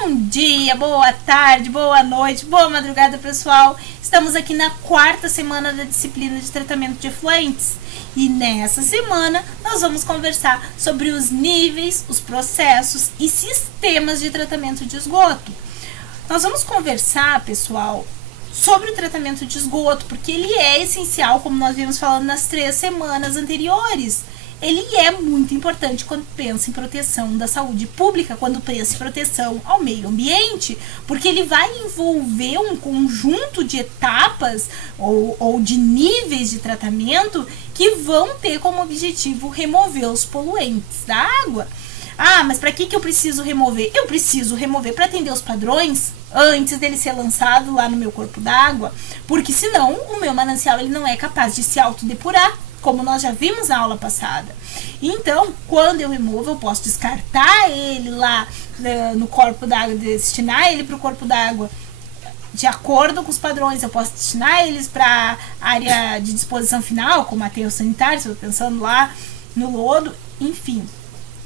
Bom dia, boa tarde, boa noite, boa madrugada, pessoal. Estamos aqui na quarta semana da disciplina de tratamento de efluentes. E nessa semana nós vamos conversar sobre os níveis, os processos e sistemas de tratamento de esgoto. Nós vamos conversar, pessoal, sobre o tratamento de esgoto, porque ele é essencial, como nós vimos falando nas 3 semanas anteriores. Ele é muito importante quando pensa em proteção da saúde pública, quando pensa em proteção ao meio ambiente, porque ele vai envolver um conjunto de etapas ou de níveis de tratamento que vão ter como objetivo remover os poluentes da água. Ah, mas para que eu preciso remover? Eu preciso remover para atender os padrões antes dele ser lançado lá no meu corpo d'água, porque senão o meu manancial ele não é capaz de se autodepurar, como nós já vimos na aula passada. Então, quando eu removo, eu posso descartar ele lá no corpo d'água, destinar ele para o corpo d'água de acordo com os padrões. Eu posso destinar eles para a área de disposição final, como aterro sanitário, se eu estou pensando lá no lodo, enfim.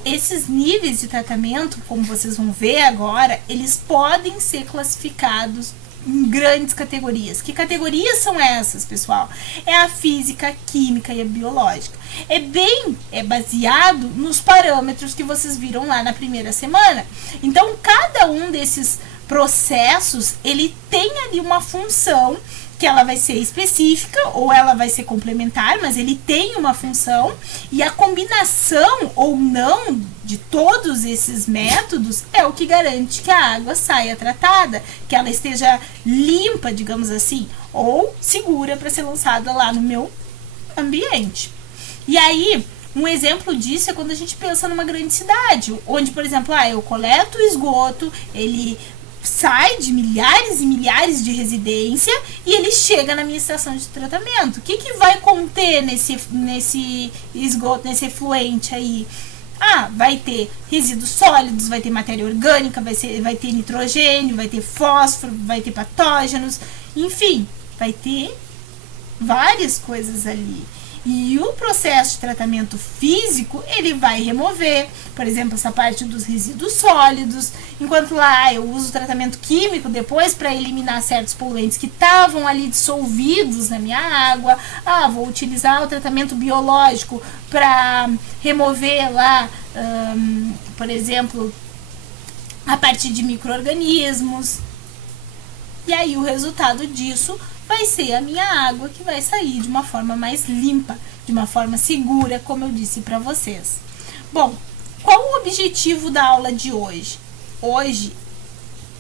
Esses níveis de tratamento, como vocês vão ver agora, eles podem ser classificados em grandes categorias. Que categorias são essas, pessoal? É a física, a química e a biológica. É baseado nos parâmetros que vocês viram lá na primeira semana. Então, cada um desses processos, ele tem ali uma função que ela vai ser específica ou ela vai ser complementar, mas ele tem uma função, e a combinação ou não de todos esses métodos é o que garante que a água saia tratada, que ela esteja limpa, digamos assim, ou segura para ser lançada lá no meu ambiente. E aí, um exemplo disso é quando a gente pensa numa grande cidade, onde, por exemplo, eu coleto o esgoto, ele sai de milhares e milhares de residência e ele chega na minha estação de tratamento. O que vai conter nesse esgoto, nesse efluente aí? Vai ter resíduos sólidos, vai ter matéria orgânica, vai ter nitrogênio, vai ter fósforo, vai ter patógenos, enfim, vai ter várias coisas ali. E o processo de tratamento físico, ele vai remover, por exemplo, essa parte dos resíduos sólidos, enquanto lá eu uso o tratamento químico depois para eliminar certos poluentes que estavam ali dissolvidos na minha água. Vou utilizar o tratamento biológico para remover lá, por exemplo, a parte de micro-organismos. E aí o resultado disso vai ser a minha água que vai sair de uma forma mais limpa, de uma forma segura, como eu disse para vocês. Bom, qual o objetivo da aula de hoje? Hoje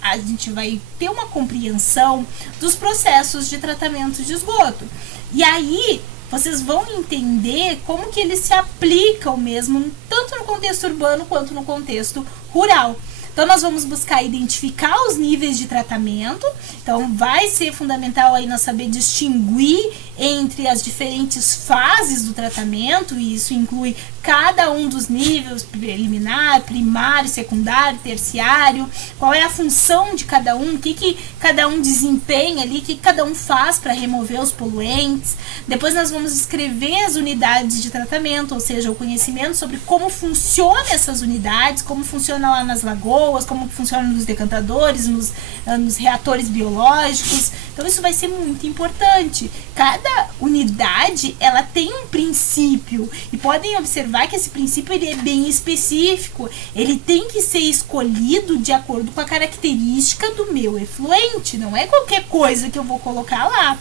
a gente vai ter uma compreensão dos processos de tratamento de esgoto. E aí vocês vão entender como que eles se aplicam mesmo, tanto no contexto urbano quanto no contexto rural. Então, nós vamos buscar identificar os níveis de tratamento. Então, vai ser fundamental aí nós saber distinguir entre as diferentes fases do tratamento, e isso inclui cada um dos níveis, preliminar, primário, secundário, terciário, qual é a função de cada um, o que cada um desempenha ali, o que cada um faz para remover os poluentes. Depois nós vamos escrever as unidades de tratamento, ou seja, o conhecimento sobre como funcionam essas unidades, como funciona lá nas lagoas, como funciona nos decantadores, nos reatores biológicos. Então isso vai ser muito importante. Cada unidade, ela tem um princípio, e podem observar que esse princípio ele é bem específico. Ele tem que ser escolhido de acordo com a característica do meu efluente, não é qualquer coisa que eu vou colocar lá.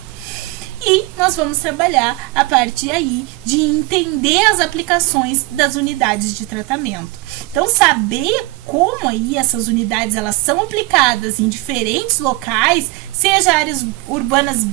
E nós vamos trabalhar a partir aí de entender as aplicações das unidades de tratamento. Então, saber como aí essas unidades elas são aplicadas em diferentes locais, seja áreas urbanas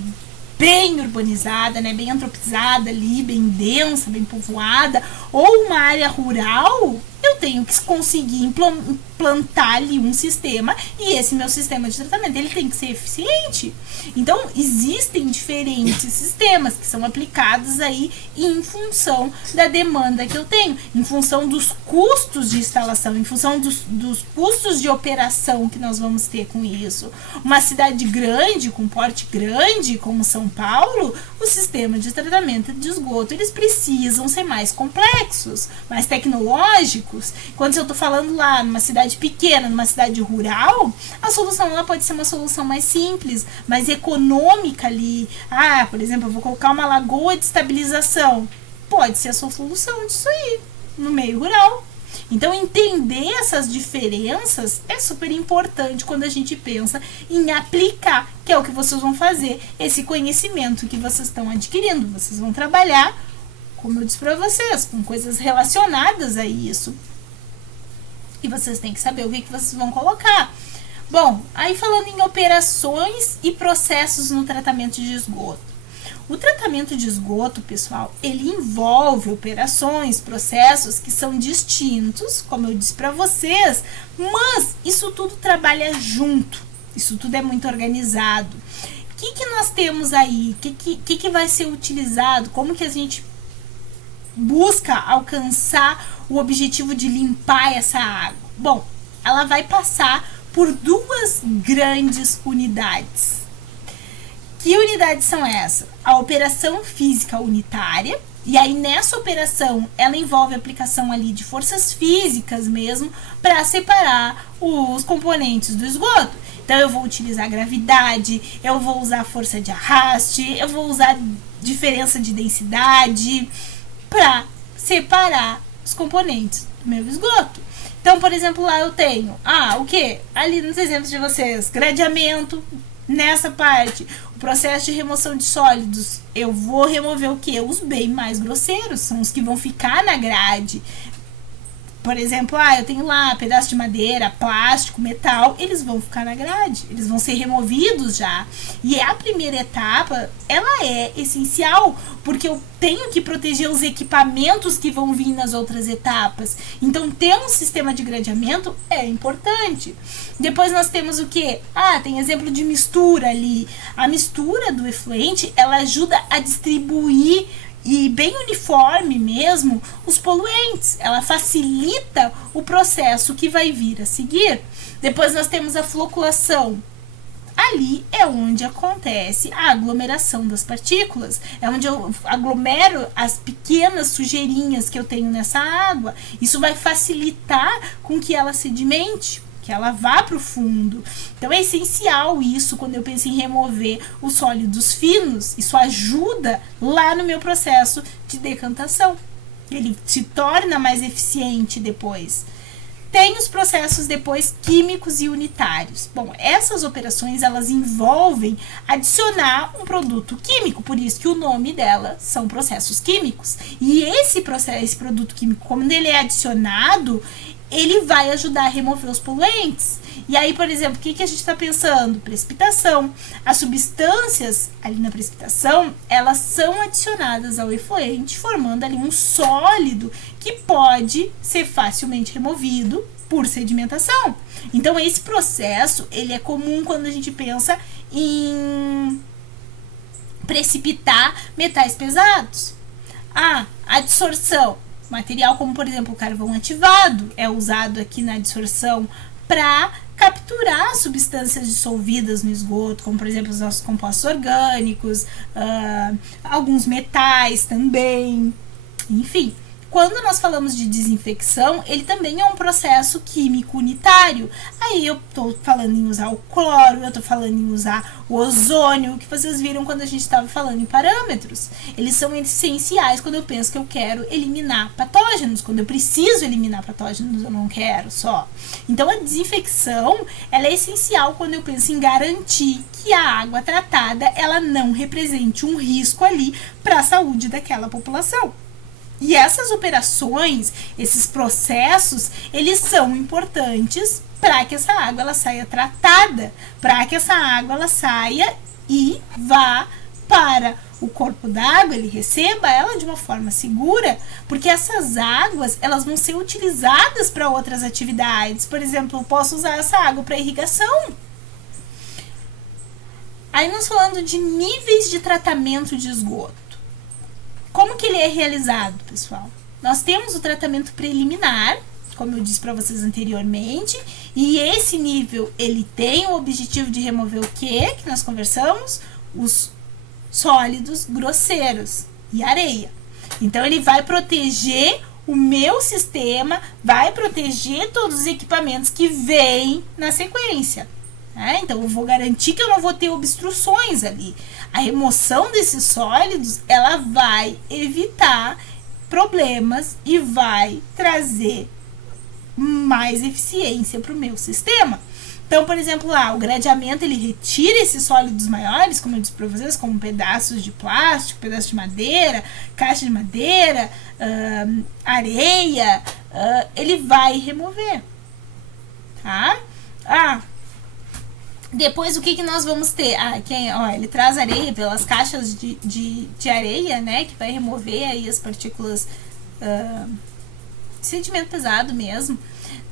bem urbanizada, né, bem antropizada ali, bem densa, bem povoada, ou uma área rural, eu tenho que conseguir implantar ali um sistema, e esse meu sistema de tratamento, ele tem que ser eficiente. Então, existem diferentes sistemas que são aplicados aí em função da demanda que eu tenho, em função dos custos de instalação, em função dos custos de operação que nós vamos ter com isso. Uma cidade grande, com porte grande, como São Paulo, o sistema de tratamento de esgoto, eles precisam ser mais complexos, mais tecnológicos. Quando eu estou falando lá numa cidade cidade pequena, numa cidade rural, a solução ela pode ser uma solução mais simples, mais econômica ali. Ah, por exemplo, eu vou colocar uma lagoa de estabilização. Pode ser a sua solução disso aí, no meio rural. Então, entender essas diferenças é super importante quando a gente pensa em aplicar, que é o que vocês vão fazer, esse conhecimento que vocês estão adquirindo. Vocês vão trabalhar, como eu disse para vocês, com coisas relacionadas a isso. E vocês têm que saber o que vocês vão colocar. Bom, aí falando em operações e processos no tratamento de esgoto. O tratamento de esgoto, pessoal, ele envolve operações, processos que são distintos, como eu disse para vocês, mas isso tudo trabalha junto, isso tudo é muito organizado. O que nós temos aí? O que vai ser utilizado? Como que a gente busca alcançar o objetivo de limpar essa água? Bom, ela vai passar por duas grandes unidades. Que unidades são essas? A operação física unitária, e aí nessa operação ela envolve a aplicação ali de forças físicas mesmo para separar os componentes do esgoto. Então eu vou utilizar gravidade, eu vou usar força de arraste, eu vou usar diferença de densidade para separar os componentes do meu esgoto. Então, por exemplo, lá eu tenho, o que? Ali nos exemplos de vocês, gradeamento. Nessa parte, o processo de remoção de sólidos, eu vou remover o que? Os bem mais grosseiros, são os que vão ficar na grade. Por exemplo, eu tenho lá pedaço de madeira, plástico, metal, eles vão ficar na grade, eles vão ser removidos já. E a primeira etapa, ela é essencial, porque eu tenho que proteger os equipamentos que vão vir nas outras etapas. Então, ter um sistema de gradeamento é importante. Depois nós temos o que? Tem exemplo de mistura ali. A mistura do efluente, ela ajuda a distribuir e bem uniforme mesmo os poluentes. Ela facilita o processo que vai vir a seguir. Depois nós temos a floculação. Ali é onde acontece a aglomeração das partículas. É onde eu aglomero as pequenas sujeirinhas que eu tenho nessa água. Isso vai facilitar com que ela sedimente, que ela vá para o fundo. Então é essencial isso quando eu penso em remover os sólidos finos. Isso ajuda lá no meu processo de decantação. Ele se torna mais eficiente depois. Tem os processos depois químicos e unitários. Bom, essas operações elas envolvem adicionar um produto químico, por isso que o nome dela são processos químicos. E esse produto químico, quando ele é adicionado, ele vai ajudar a remover os poluentes. E aí, por exemplo, o que a gente está pensando? Precipitação. As substâncias ali na precipitação, elas são adicionadas ao efluente, formando ali um sólido que pode ser facilmente removido por sedimentação. Então, esse processo, ele é comum quando a gente pensa em precipitar metais pesados. A adsorção. Material como, por exemplo, o carvão ativado é usado aqui na adsorção para capturar substâncias dissolvidas no esgoto, como, por exemplo, os nossos compostos orgânicos, alguns metais também, enfim. Quando nós falamos de desinfecção, ele também é um processo químico unitário. Aí eu estou falando em usar o cloro, eu estou falando em usar o ozônio, que vocês viram quando a gente estava falando em parâmetros. Eles são essenciais quando eu penso que eu quero eliminar patógenos, quando eu preciso eliminar patógenos, eu não quero só. Então a desinfecção, ela é essencial quando eu penso em garantir que a água tratada, ela não represente um risco ali para a saúde daquela população. E essas operações, esses processos, eles são importantes para que essa água ela saia tratada, para que essa água ela saia e vá para o corpo d'água, ele receba ela de uma forma segura, porque essas águas elas vão ser utilizadas para outras atividades. Por exemplo, eu posso usar essa água para irrigação. Aí nós falando de níveis de tratamento de esgoto. Como que ele é realizado, pessoal? Nós temos o tratamento preliminar, como eu disse para vocês anteriormente, e esse nível, ele tem o objetivo de remover o quê? Que nós conversamos? Os sólidos grosseiros e areia. Então, ele vai proteger o meu sistema vai proteger todos os equipamentos que vêm na sequência. Então, eu vou garantir que eu não vou ter obstruções ali. A remoção desses sólidos, ela vai evitar problemas e vai trazer mais eficiência para o meu sistema. Então, por exemplo, lá, o gradeamento, ele retira esses sólidos maiores, como eu disse para vocês, como pedaços de plástico, pedaços de madeira, caixa de madeira, areia, ele vai remover, tá? Depois, o que nós vamos ter? Ele traz areia pelas caixas de areia, né? Que vai remover aí as partículas, sedimento pesado mesmo.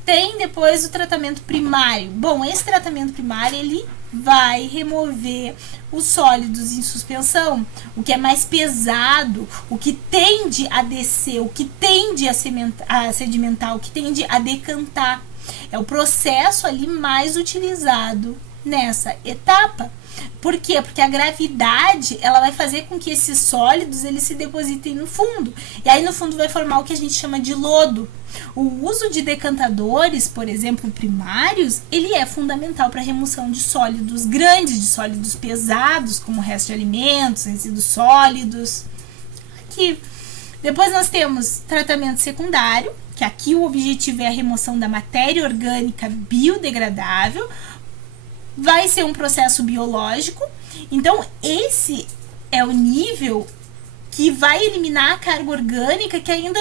Tem depois o tratamento primário. Bom, esse tratamento primário, ele vai remover os sólidos em suspensão, o que é mais pesado, o que tende a descer, o que tende a sedimentar, o que tende a decantar. É o processo ali mais utilizado nessa etapa. Por quê? Porque a gravidade, ela vai fazer com que esses sólidos, eles se depositem no fundo. E aí no fundo vai formar o que a gente chama de lodo. O uso de decantadores, por exemplo, primários, ele é fundamental para a remoção de sólidos grandes, de sólidos pesados, como resto de alimentos, resíduos sólidos. Aqui. Depois nós temos tratamento secundário, que aqui o objetivo é a remoção da matéria orgânica biodegradável. Vai ser um processo biológico. Então, esse é o nível que vai eliminar a carga orgânica que ainda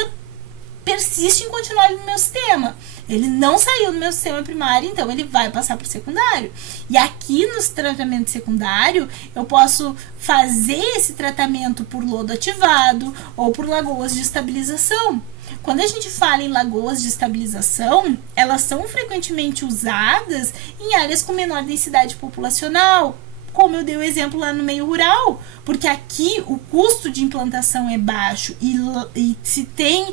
persiste em continuar no meu sistema. Ele não saiu do meu sistema primário, então ele vai passar para o secundário. E aqui no tratamento secundário, eu posso fazer esse tratamento por lodo ativado ou por lagoas de estabilização. Quando a gente fala em lagoas de estabilização, elas são frequentemente usadas em áreas com menor densidade populacional, como eu dei o exemplo lá no meio rural, porque aqui o custo de implantação é baixo e se tem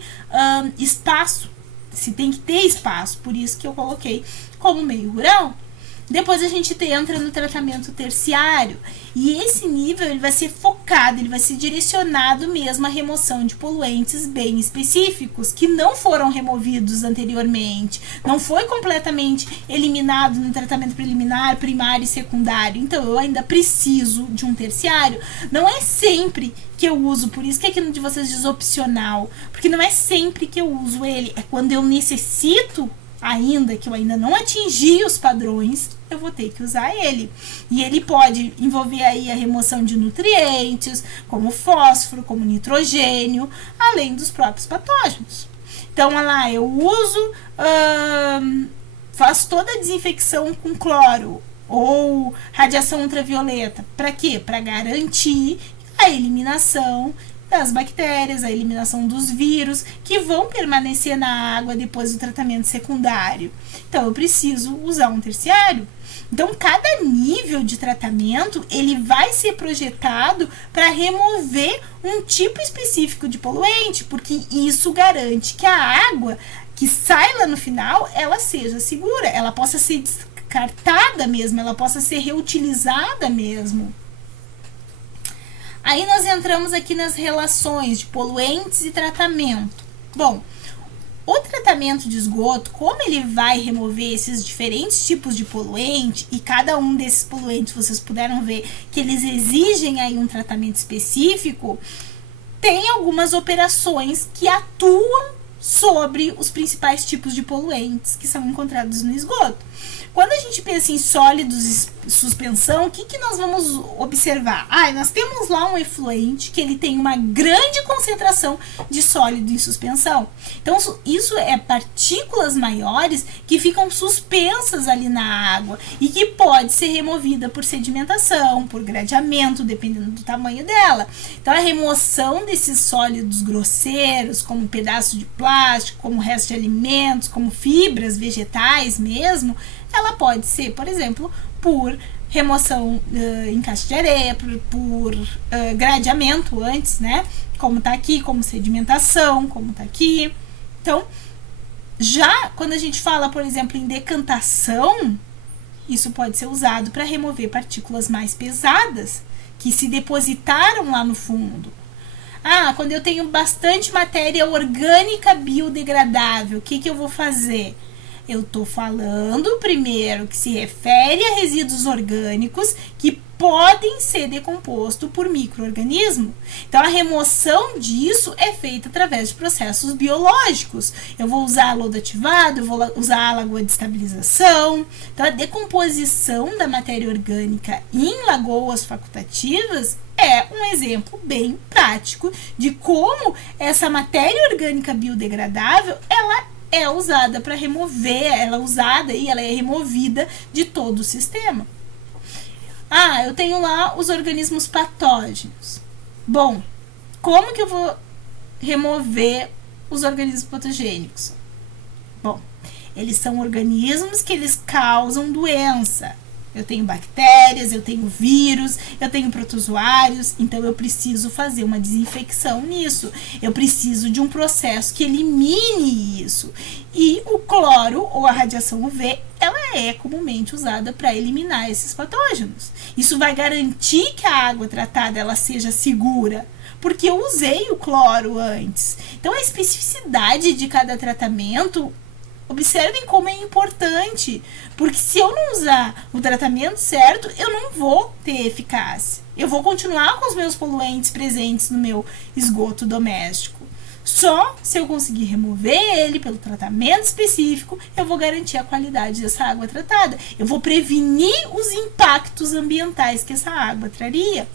espaço, se tem que ter espaço, por isso que eu coloquei como meio rural. Depois a gente entra no tratamento terciário, e esse nível ele vai ser focado, ele vai ser direcionado mesmo à remoção de poluentes bem específicos, que não foram removidos anteriormente, não foi completamente eliminado no tratamento preliminar, primário e secundário. Então eu ainda preciso de um terciário. Não é sempre que eu uso, por isso que aqui no de vocês diz opcional, porque não é sempre que eu uso ele, é quando eu necessito, ainda que eu ainda não atingi os padrões, eu vou ter que usar ele. E ele pode envolver aí a remoção de nutrientes, como fósforo, como nitrogênio, além dos próprios patógenos. Então, olha lá, eu uso, faço toda a desinfecção com cloro ou radiação ultravioleta. Para quê? Para garantir a eliminação das bactérias, a eliminação dos vírus que vão permanecer na água depois do tratamento secundário. Então, eu preciso usar um terciário. Então, cada nível de tratamento, ele vai ser projetado para remover um tipo específico de poluente, porque isso garante que a água que sai lá no final, ela seja segura, ela possa ser descartada mesmo, ela possa ser reutilizada mesmo. Aí nós entramos aqui nas relações de poluentes e tratamento. Bom, o tratamento de esgoto, como ele vai remover esses diferentes tipos de poluente, e cada um desses poluentes, vocês puderam ver que eles exigem aí um tratamento específico, tem algumas operações que atuam sobre os principais tipos de poluentes que são encontrados no esgoto. Quando a gente pensa em sólidos e suspensão, o que nós vamos observar? Nós temos lá um efluente que ele tem uma grande concentração de sólido em suspensão. Então, isso é partículas maiores que ficam suspensas ali na água e que pode ser removida por sedimentação, por gradeamento, dependendo do tamanho dela. Então, a remoção desses sólidos grosseiros, como pedaço de plástico, como resto de alimentos, como fibras vegetais mesmo, ela pode ser, por exemplo, por remoção em caixa de areia, por gradeamento antes, né? Como tá aqui, como sedimentação, como tá aqui. Então, já quando a gente fala, por exemplo, em decantação, isso pode ser usado para remover partículas mais pesadas que se depositaram lá no fundo. Ah, quando eu tenho bastante matéria orgânica biodegradável, o que eu vou fazer? Eu estou falando primeiro que se refere a resíduos orgânicos que podem ser decompostos por micro-organismo. Então, a remoção disso é feita através de processos biológicos. Eu vou usar lodo ativado, eu vou usar a lagoa de estabilização. Então, a decomposição da matéria orgânica em lagoas facultativas é um exemplo bem prático de como essa matéria orgânica biodegradável, ela é usada para remover, ela é usada e ela é removida de todo o sistema. Ah, eu tenho lá os organismos patógenos. Bom, como que eu vou remover os organismos patogênicos? Bom, eles são organismos que eles causam doença. Eu tenho bactérias, eu tenho vírus, eu tenho protozoários, então eu preciso fazer uma desinfecção nisso. Eu preciso de um processo que elimine isso. E o cloro ou a radiação UV, ela é comumente usada para eliminar esses patógenos. Isso vai garantir que a água tratada ela seja segura, porque eu usei o cloro antes. Então, a especificidade de cada tratamento, observem como é importante, porque se eu não usar o tratamento certo, eu não vou ter eficácia. Eu vou continuar com os meus poluentes presentes no meu esgoto doméstico. Só se eu conseguir remover ele pelo tratamento específico, eu vou garantir a qualidade dessa água tratada. Eu vou prevenir os impactos ambientais que essa água traria.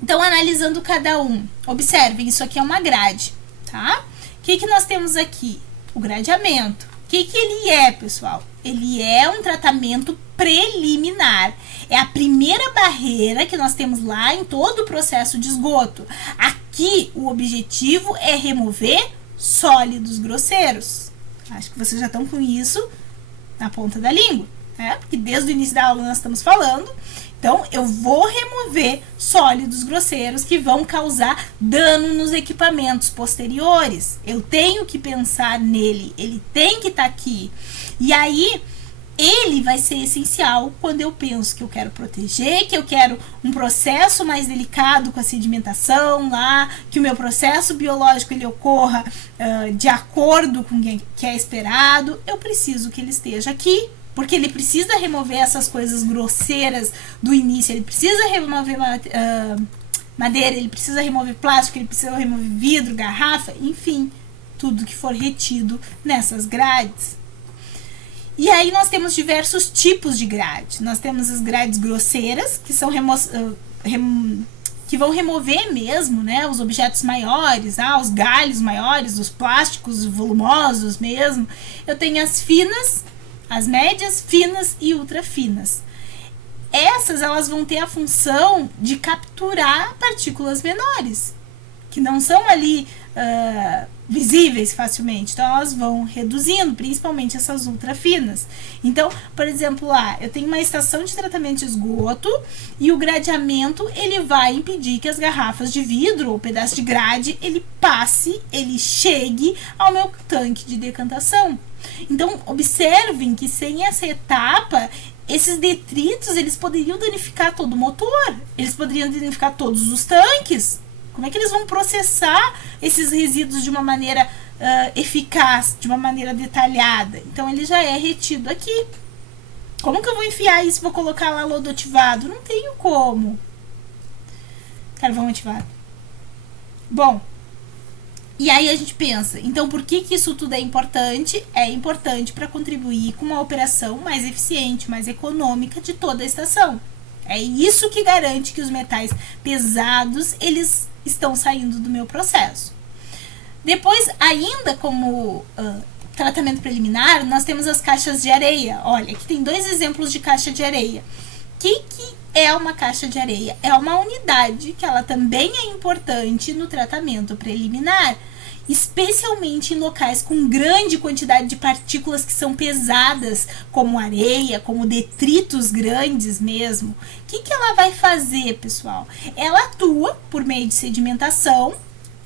Então, analisando cada um, observem, isso aqui é uma grade, tá? O que nós temos aqui? O gradeamento. O que ele é, pessoal? Ele é um tratamento preliminar. É a primeira barreira que nós temos lá em todo o processo de esgoto. Aqui, o objetivo é remover sólidos grosseiros. Acho que vocês já estão com isso na ponta da língua, né? Porque desde o início da aula nós estamos falando. Então, eu vou remover sólidos grosseiros que vão causar dano nos equipamentos posteriores. Eu tenho que pensar nele, ele tem que estar aqui. E aí, ele vai ser essencial quando eu penso que eu quero proteger, que eu quero um processo mais delicado com a sedimentação lá, que o meu processo biológico ele ocorra de acordo com o que é esperado. Eu preciso que ele esteja aqui. Porque ele precisa remover essas coisas grosseiras do início, ele precisa remover madeira, ele precisa remover plástico, ele precisa remover vidro, garrafa, enfim, tudo que for retido nessas grades. E aí nós temos diversos tipos de grade. Nós temos as grades grosseiras, que são que vão remover mesmo, né, os objetos maiores, os galhos maiores, os plásticos volumosos mesmo. Eu tenho as finas, as médias, finas e ultra finas. Essas elas vão ter a função de capturar partículas menores, que não são ali visíveis facilmente. Então, elas vão reduzindo, principalmente essas ultra finas. Então, por exemplo, lá, eu tenho uma estação de tratamento de esgoto e o gradeamento, ele vai impedir que as garrafas de vidro ou pedaço de grade, ele passe, ele chegue ao meu tanque de decantação. Então, observem que sem essa etapa, esses detritos, eles poderiam danificar todo o motor, eles poderiam danificar todos os tanques. Como é que eles vão processar esses resíduos de uma maneira eficaz, de uma maneira detalhada? Então, ele já é retido aqui. Como que eu vou enfiar isso? Vou colocar lá lodo ativado? Não tenho como. Carvão ativado. Bom, e aí a gente pensa, então por que isso tudo é importante? É importante para contribuir com uma operação mais eficiente, mais econômica de toda a estação. É isso que garante que os metais pesados, eles estão saindo do meu processo. Depois, ainda como tratamento preliminar, nós temos as caixas de areia. Olha, aqui tem 2 exemplos de caixa de areia. O que é uma caixa de areia? É uma unidade que ela também é importante no tratamento preliminar, especialmente em locais com grande quantidade de partículas que são pesadas, como areia, como detritos grandes mesmo. O que ela vai fazer, pessoal? Ela atua por meio de sedimentação,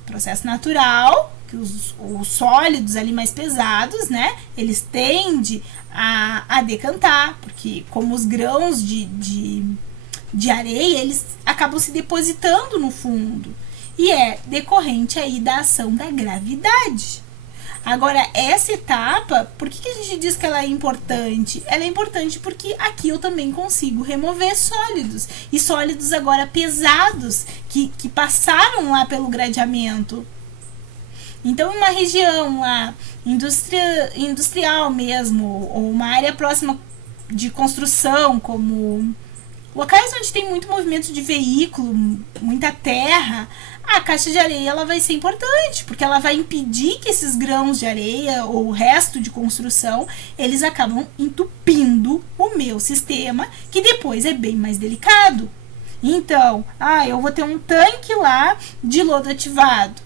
processo natural, que os sólidos ali mais pesados, né, eles tendem a decantar, porque como os grãos de de areia, eles acabam se depositando no fundo. E é decorrente aí da ação da gravidade. Agora, essa etapa, por que a gente diz que ela é importante? Ela é importante porque aqui eu também consigo remover sólidos. E sólidos agora pesados, que passaram lá pelo gradeamento. Então, em uma região lá, industrial mesmo, ou uma área próxima de construção, como locais onde tem muito movimento de veículo, muita terra, a caixa de areia ela vai ser importante, porque ela vai impedir que esses grãos de areia ou o resto de construção, eles acabam entupindo o meu sistema, que depois é bem mais delicado. Então, eu vou ter um tanque lá de lodo ativado.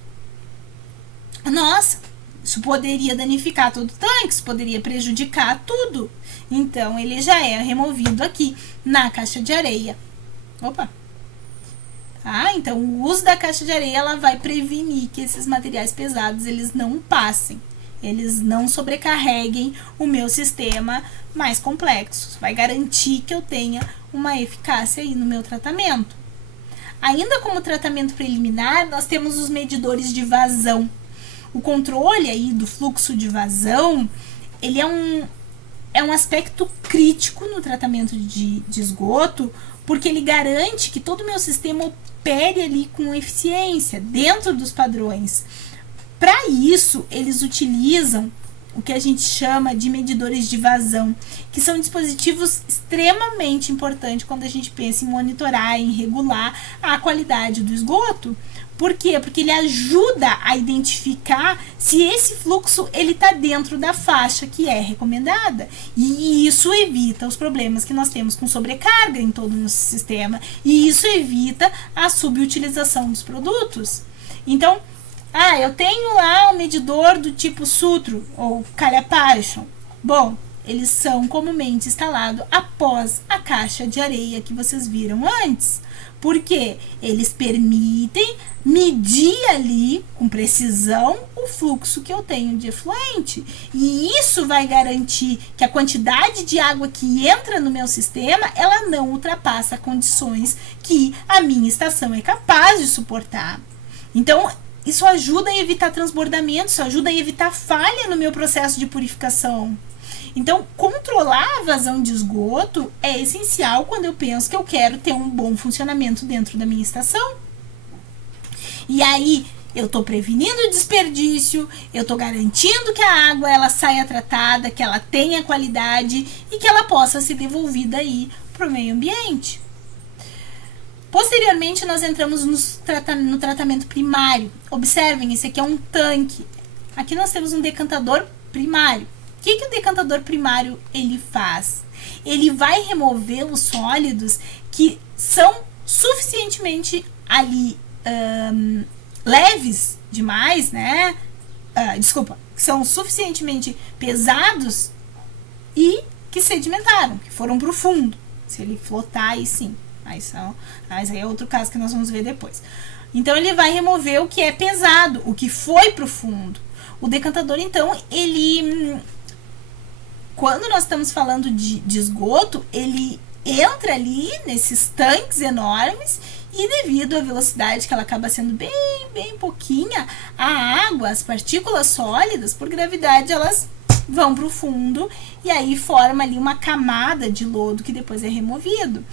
Nossa, isso poderia danificar todo o tanque, isso poderia prejudicar tudo. Então, ele já é removido aqui na caixa de areia. Opa! Então, o uso da caixa de areia ela vai prevenir que esses materiais pesados eles não passem, eles não sobrecarreguem o meu sistema mais complexo. Vai garantir que eu tenha uma eficácia aí no meu tratamento. Ainda como tratamento preliminar, nós temos os medidores de vazão. O controle aí do fluxo de vazão, ele é um aspecto crítico no tratamento de esgoto, porque ele garante que todo o meu sistema opere ali com eficiência, dentro dos padrões. Para isso, eles utilizam o que a gente chama de medidores de vazão, que são dispositivos extremamente importantes quando a gente pensa em monitorar, em regular a qualidade do esgoto. Por quê? Porque ele ajuda a identificar se esse fluxo ele está dentro da faixa que é recomendada. E isso evita os problemas que nós temos com sobrecarga em todo o nosso sistema. E isso evita a subutilização dos produtos. Então, eu tenho lá um medidor do tipo Sutro ou Calha-Paixão. Bom, eles são comumente instalados após a caixa de areia que vocês viram antes. Porque eles permitem medir ali com precisão o fluxo que eu tenho de efluente. E isso vai garantir que a quantidade de água que entra no meu sistema, ela não ultrapassa condições que a minha estação é capaz de suportar. Então, isso ajuda a evitar transbordamento, isso ajuda a evitar falha no meu processo de purificação. Então, controlar a vazão de esgoto é essencial quando eu penso que eu quero ter um bom funcionamento dentro da minha estação. E aí, eu estou prevenindo o desperdício, eu estou garantindo que a água ela saia tratada, que ela tenha qualidade e que ela possa ser devolvida aí para o meio ambiente. Posteriormente, nós entramos no tratamento primário. Observem, esse aqui é um tanque. Aqui nós temos um decantador primário. O que o decantador primário ele faz? Ele vai remover os sólidos que são suficientemente ali leves demais, né? Que são suficientemente pesados e que sedimentaram, que foram para o fundo. Se ele flotar, aí sim. Mas aí é outro caso que nós vamos ver depois. Então, ele vai remover o que é pesado, o que foi para o fundo. O decantador, então, quando nós estamos falando de esgoto, ele entra ali nesses tanques enormes e devido à velocidade que ela acaba sendo bem pouquinha, a água, as partículas sólidas, por gravidade, elas vão para o fundo e aí forma ali uma camada de lodo que depois é removido.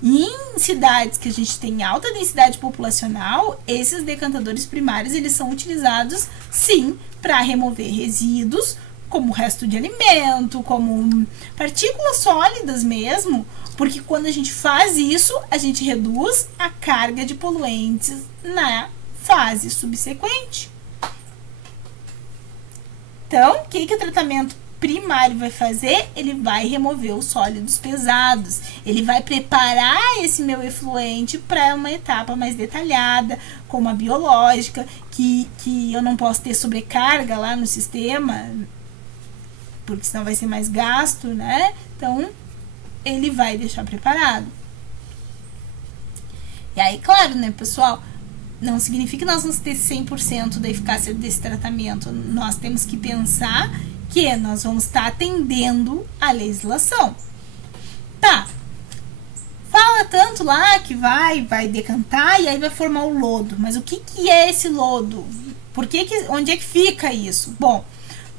E em cidades que a gente tem alta densidade populacional, esses decantadores primários, eles são utilizados, sim, para remover resíduos, como resto de alimento, como partículas sólidas mesmo, porque quando a gente faz isso, a gente reduz a carga de poluentes na fase subsequente. Então, o que o tratamento primário vai fazer? Ele vai remover os sólidos pesados, ele vai preparar esse meu efluente para uma etapa mais detalhada, como a biológica, que eu não posso ter sobrecarga lá no sistema, porque senão vai ser mais gasto, né? Então, ele vai deixar preparado. E aí, claro, né, pessoal, não significa que nós vamos ter 100% da eficácia desse tratamento. Nós temos que pensar que nós vamos estar atendendo à legislação. Tá. Fala, tanto lá que vai decantar e aí vai formar o lodo. Mas o que é esse lodo? Onde é que fica isso? Bom,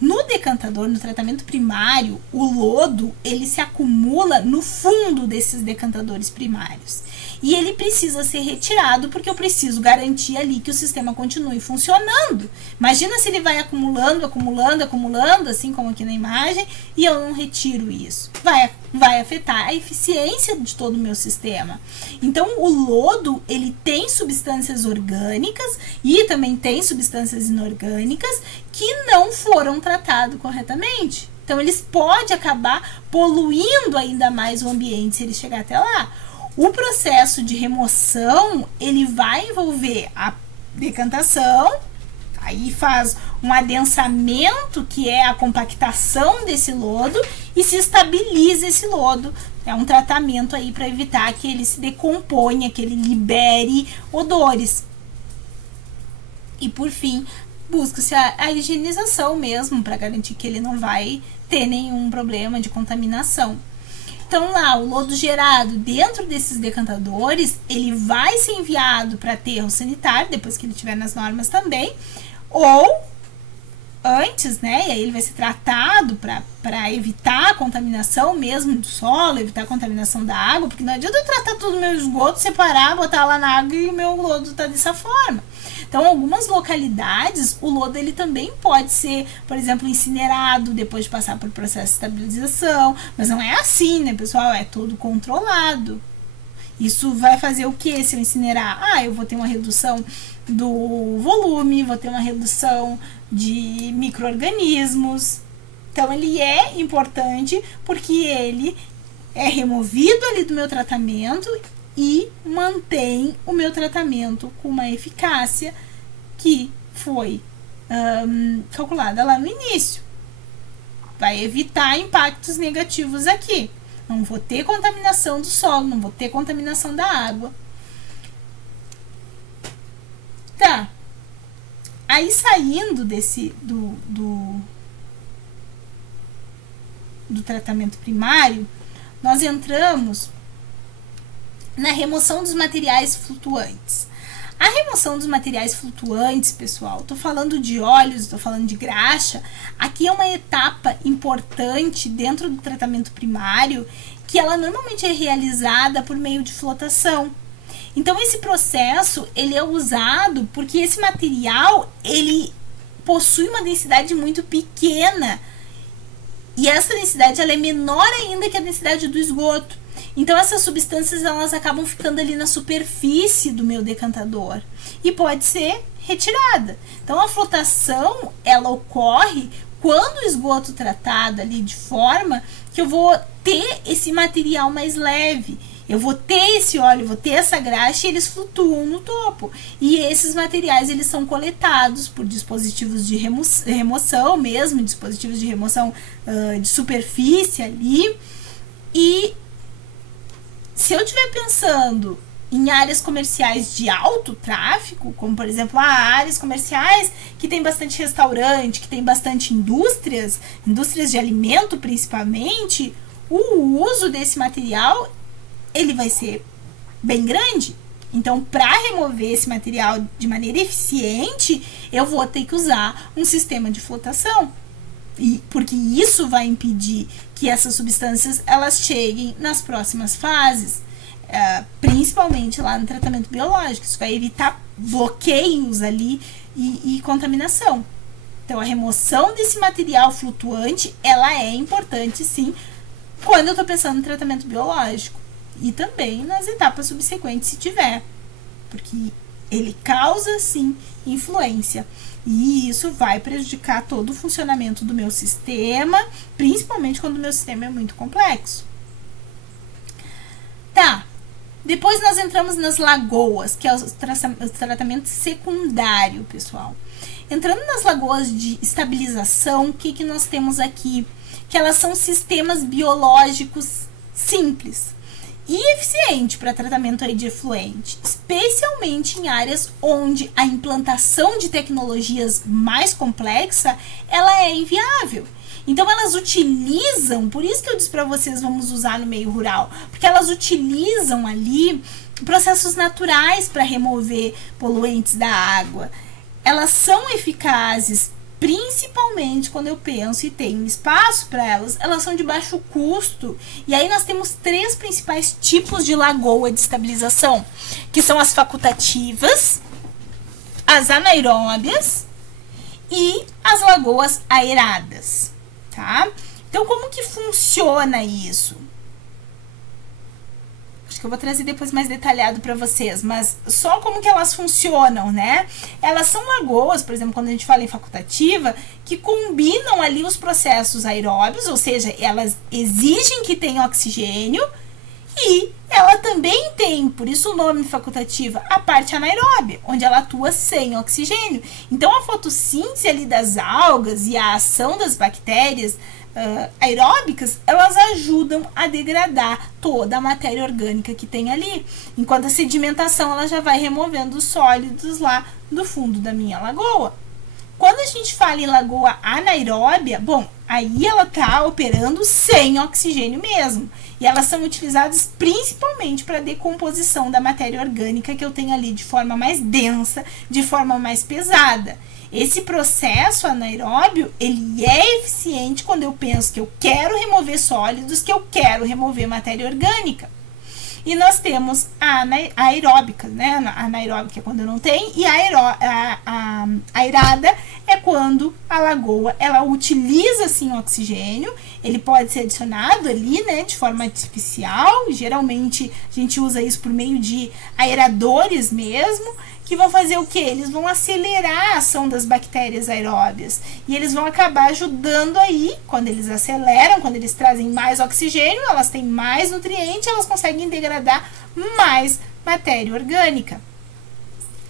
no decantador, no tratamento primário, o lodo, ele se acumula no fundo desses decantadores primários. E ele precisa ser retirado porque eu preciso garantir ali que o sistema continue funcionando. Imagina se ele vai acumulando, assim como aqui na imagem, e eu não retiro isso. Vai afetar a eficiência de todo o meu sistema. Então, o lodo, ele tem substâncias orgânicas e também tem substâncias inorgânicas que não foram tratadas corretamente. Então, eles podem acabar poluindo ainda mais o ambiente se ele chegar até lá. O processo de remoção, ele vai envolver a decantação, aí faz um adensamento, que é a compactação desse lodo, e se estabiliza esse lodo. É um tratamento aí para evitar que ele se decomponha, que ele libere odores. E por fim, busca-se a higienização mesmo, para garantir que ele não vai ter nenhum problema de contaminação. Então, lá, o lodo gerado dentro desses decantadores, ele vai ser enviado para aterro sanitário, depois que ele estiver nas normas também, ou antes, né? E aí ele vai ser tratado para evitar a contaminação mesmo do solo, evitar a contaminação da água, porque não adianta eu tratar todo o meu esgoto, separar, botar lá na água e o meu lodo tá dessa forma. Então, algumas localidades, o lodo ele também pode ser, por exemplo, incinerado depois de passar por processo de estabilização, mas não é assim, né, pessoal? É todo controlado. Isso vai fazer o que se eu incinerar? Eu vou ter uma redução do volume, vou ter uma redução de micro-organismos. Então, ele é importante porque ele é removido ali do meu tratamento e mantém o meu tratamento com uma eficácia que foi calculada lá no início. Vai evitar impactos negativos aqui. Não vou ter contaminação do solo, não vou ter contaminação da água. Tá. Aí, saindo do tratamento primário, nós entramos na remoção dos materiais flutuantes. A remoção dos materiais flutuantes, pessoal, estou falando de óleos, estou falando de graxa, aqui é uma etapa importante dentro do tratamento primário, que ela normalmente é realizada por meio de flotação. Então, esse processo, ele é usado porque esse material, ele possui uma densidade muito pequena, e essa densidade, ela é menor ainda que a densidade do esgoto. Então, essas substâncias, elas acabam ficando ali na superfície do meu decantador e pode ser retirada. Então, a flotação, ela ocorre quando o esgoto tratado ali de forma que eu vou ter esse material mais leve. Eu vou ter esse óleo, vou ter essa graxa e eles flutuam no topo. E esses materiais, eles são coletados por dispositivos de remoção mesmo, dispositivos de remoção de superfície ali. E se eu estiver pensando em áreas comerciais de alto tráfego, como por exemplo áreas comerciais que tem bastante restaurante, que tem bastante indústrias de alimento principalmente, o uso desse material, ele vai ser bem grande. Então, para remover esse material de maneira eficiente, eu vou ter que usar um sistema de flotação. Porque isso vai impedir que essas substâncias elas cheguem nas próximas fases, principalmente lá no tratamento biológico. Isso vai evitar bloqueios ali e contaminação. Então, a remoção desse material flutuante, ela é importante sim, quando eu estou pensando no tratamento biológico. E também nas etapas subsequentes, se tiver. Porque ele causa, sim, influência. E isso vai prejudicar todo o funcionamento do meu sistema, principalmente quando o meu sistema é muito complexo. Tá. Depois nós entramos nas lagoas, que é o tratamento secundário, pessoal. Entrando nas lagoas de estabilização, o que nós temos aqui? Que elas são sistemas biológicos simples e eficiente para tratamento aí de efluente, especialmente em áreas onde a implantação de tecnologias mais complexa ela é inviável. Então elas utilizam, por isso que eu disse para vocês, vamos usar no meio rural, porque elas utilizam ali processos naturais para remover poluentes da água. Elas são eficazes, principalmente quando eu penso e tenho espaço para elas, elas são de baixo custo. E aí nós temos 3 principais tipos de lagoa de estabilização, que são as facultativas, as anaeróbias e as lagoas aeradas, tá? Então, como que funciona isso? Que eu vou trazer depois mais detalhado para vocês, mas só como que elas funcionam, né? Elas são lagoas, por exemplo, quando a gente fala em facultativa, que combinam ali os processos aeróbios, ou seja, elas exigem que tenha oxigênio e ela também tem, por isso o nome facultativa, a parte anaeróbia, onde ela atua sem oxigênio. Então, a fotossíntese ali das algas e a ação das bactérias aeróbicas, elas ajudam a degradar toda a matéria orgânica que tem ali, enquanto a sedimentação ela já vai removendo os sólidos lá do fundo da minha lagoa. Quando a gente fala em lagoa anaeróbia, bom, aí ela está operando sem oxigênio mesmo, e elas são utilizadas principalmente para a decomposição da matéria orgânica que eu tenho ali de forma mais densa, de forma mais pesada. Esse processo anaeróbio, ele é eficiente quando eu penso que eu quero remover sólidos, que eu quero remover matéria orgânica. E nós temos a aeróbica, né? A anaeróbica é quando não tem, e a aerada é quando a lagoa, ela utiliza, sim, o oxigênio. Ele pode ser adicionado ali, né, de forma artificial. Geralmente, a gente usa isso por meio de aeradores mesmo, que vão fazer o quê? Eles vão acelerar a ação das bactérias aeróbias. E eles vão acabar ajudando aí, quando eles aceleram, quando eles trazem mais oxigênio, elas têm mais nutriente, elas conseguem degradar mais matéria orgânica.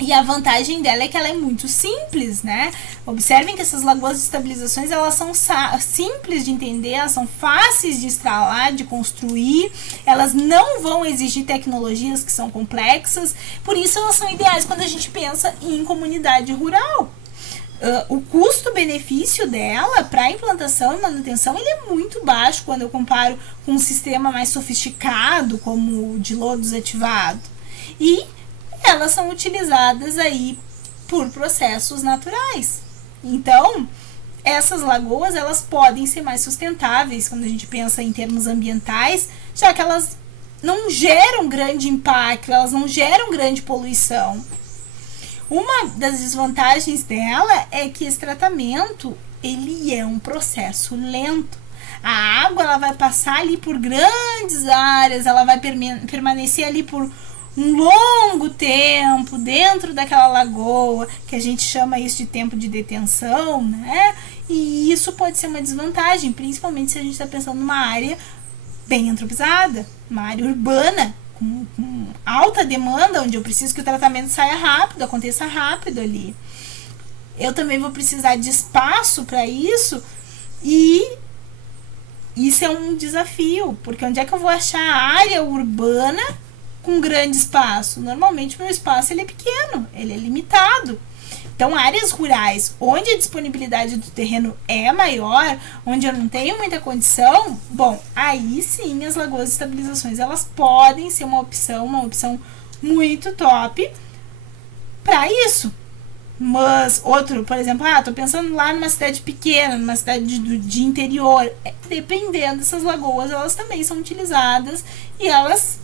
E a vantagem dela é que ela é muito simples, né? Observem que essas lagoas de estabilizações, elas são simples de entender, elas são fáceis de instalar, de construir, elas não vão exigir tecnologias que são complexas, por isso elas são ideais quando a gente pensa em comunidade rural. O custo-benefício dela para implantação e manutenção, ele é muito baixo quando eu comparo com um sistema mais sofisticado, como o de lodo desativado. E elas são utilizadas aí por processos naturais. Então, essas lagoas, elas podem ser mais sustentáveis quando a gente pensa em termos ambientais, já que elas não geram grande impacto, elas não geram grande poluição. Uma das desvantagens dela é que esse tratamento, ele é um processo lento. A água, ela vai passar ali por grandes áreas, ela vai permanecer ali por um longo tempo dentro daquela lagoa, que a gente chama isso de tempo de detenção, né? E isso pode ser uma desvantagem, principalmente se a gente está pensando numa área bem antropizada, uma área urbana, com alta demanda, onde eu preciso que o tratamento saia rápido, aconteça rápido ali. Eu também vou precisar de espaço para isso, e isso é um desafio, porque onde é que eu vou achar a área urbana com grande espaço? Normalmente o meu espaço, ele é pequeno, ele é limitado. Então, áreas rurais, onde a disponibilidade do terreno é maior, onde eu não tenho muita condição, bom, aí sim as lagoas de estabilizações, elas podem ser uma opção muito top para isso. Mas outro, por exemplo, tô pensando lá numa cidade pequena, numa cidade de interior, dependendo dessas lagoas, elas também são utilizadas e elas